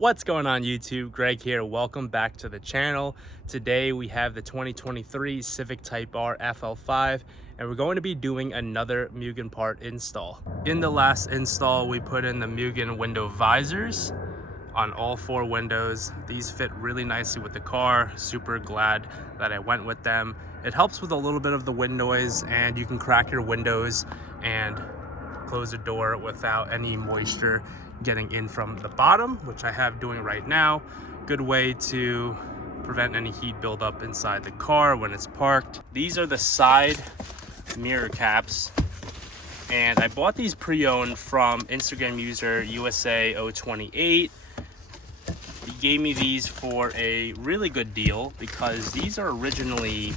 What's going on YouTube? Greg here. Welcome back to the channel. Today we have the 2023 Civic Type R FL5 and we're going to be doing another Mugen part install. In the last install we put in the Mugen window visors on all four windows. These fit really nicely with the car. Super glad that I went with them. It helps with a little bit of the wind noise and you can crack your windows and close the door without any moisture getting in from the bottom, which I have doing right now. Good way to prevent any heat buildup inside the car when it's parked. These are the side mirror caps, and I bought these pre-owned from Instagram user USA028. He gave me these for a really good deal because these are originally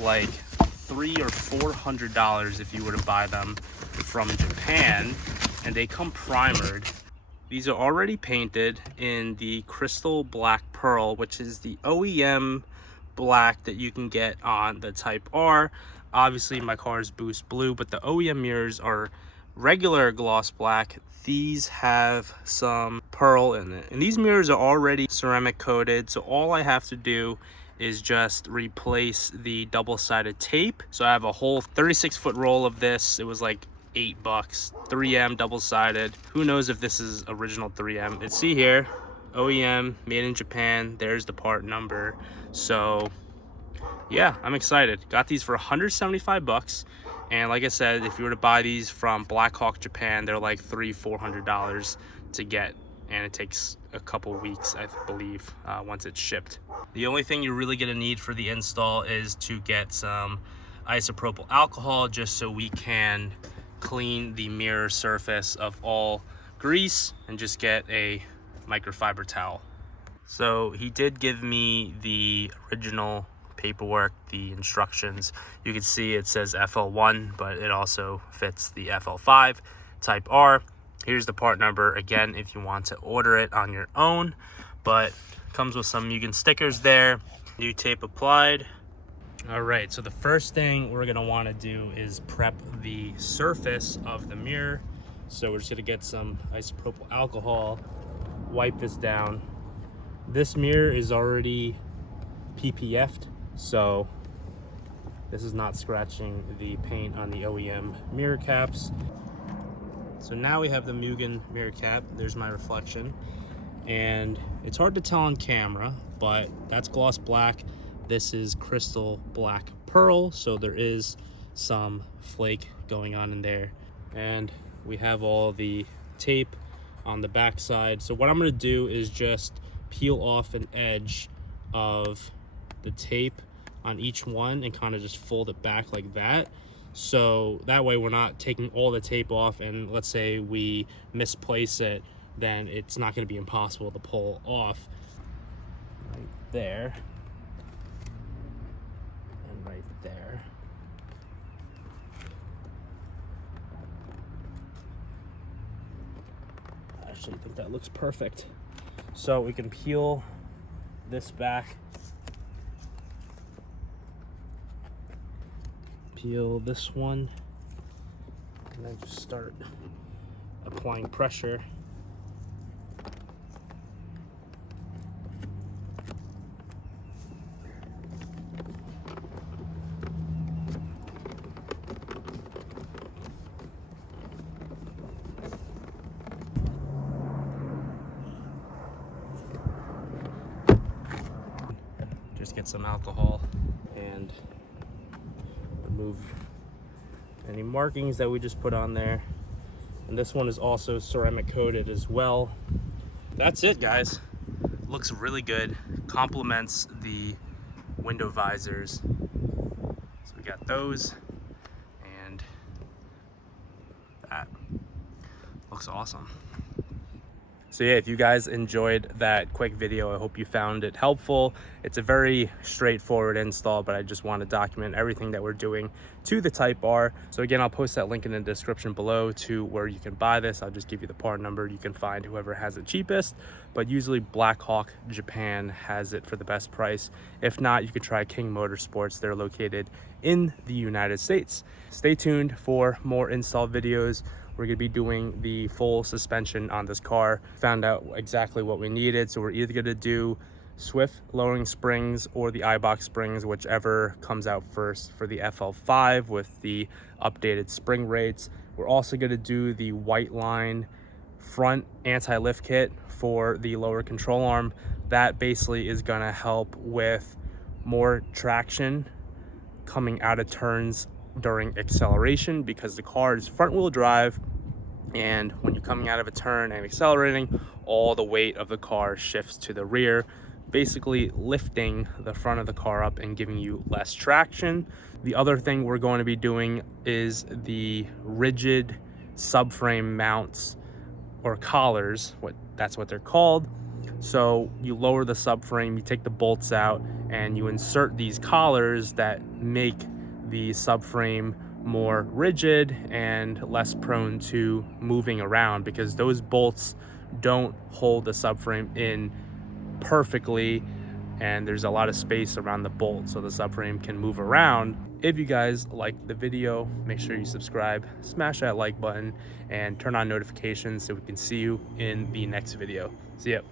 like $300 or $400 if you were to buy them from Japan, and they come primered. These are already painted in the crystal black pearl, which is the OEM black that you can get on the Type R. Obviously my car is boost blue, but the OEM mirrors are regular gloss black. These have some pearl in it, and these mirrors are already ceramic coated, so all I have to do is just replace the double-sided tape. So I have a whole 36-foot roll of this. It was like $8, 3M double-sided. Who knows if this is original 3M. It's see here, OEM, made in Japan. There's the part number. So yeah, I'm excited. Got these for $175, and like I said, if you were to buy these from Blackhawk Japan, they're like $300-$400 to get, and it takes a couple weeks, I believe, once it's shipped. The only thing you're really gonna need for the install is to get some isopropyl alcohol, just so we can clean the mirror surface of all grease, and just get a microfiber towel. So he did give me the original paperwork, the instructions. You can see it says FL1, but it also fits the FL5 Type R. Here's the part number again if you want to order it on your own, but comes with some Mugen stickers there. New tape applied. All right, so the first thing we're gonna wanna do is prep the surface of the mirror. So we're just gonna get some isopropyl alcohol, wipe this down. This mirror is already PPF'd, so this is not scratching the paint on the OEM mirror caps. So now we have the Mugen mirror cap. There's my reflection. And it's hard to tell on camera, but that's gloss black. This is crystal black pearl, so there is some flake going on in there. And we have all the tape on the back side. So what I'm gonna do is just peel off an edge of the tape on each one and kind of just fold it back like that. So that way we're not taking all the tape off, and let's say we misplace it, then it's not gonna be impossible to pull off. Right there. Right there. I actually think that looks perfect. So we can peel this back, peel this one, and then just start applying pressure. Just get some alcohol and remove any markings that we just put on there. And this one is also ceramic coated as well. That's it, guys. Looks really good. Complements the window visors. So we got those, and that looks awesome. So yeah, if you guys enjoyed that quick video, I hope you found it helpful. It's a very straightforward install, but I just want to document everything that we're doing to the Type R. So again, I'll post that link in the description below to where you can buy this. I'll just give you the part number. You can find whoever has it cheapest, but usually Blackhawk Japan has it for the best price. If not, you could try King Motorsports. They're located in the United States. Stay tuned for more install videos. we're going to be doing the full suspension on this car. Found out exactly what we needed, so we're either going to do Swift lowering springs or the iBox springs, whichever comes out first for the FL5 with the updated spring rates. We're also going to do the white line front anti-lift kit for the lower control arm. That basically is going to help with more traction coming out of turns during acceleration, because the car is front wheel drive, and when you're coming out of a turn and accelerating, all the weight of the car shifts to the rear, basically lifting the front of the car up and giving you less traction. The other thing we're going to be doing is the rigid subframe mounts, or collars, that's what they're called. So you lower the subframe, you take the bolts out, and you insert these collars that make the subframe more rigid and less prone to moving around, because those bolts don't hold the subframe in perfectly, and there's a lot of space around the bolt so the subframe can move around. If you guys liked the video, make sure you subscribe, smash that like button, and turn on notifications so we can see you in the next video. See ya.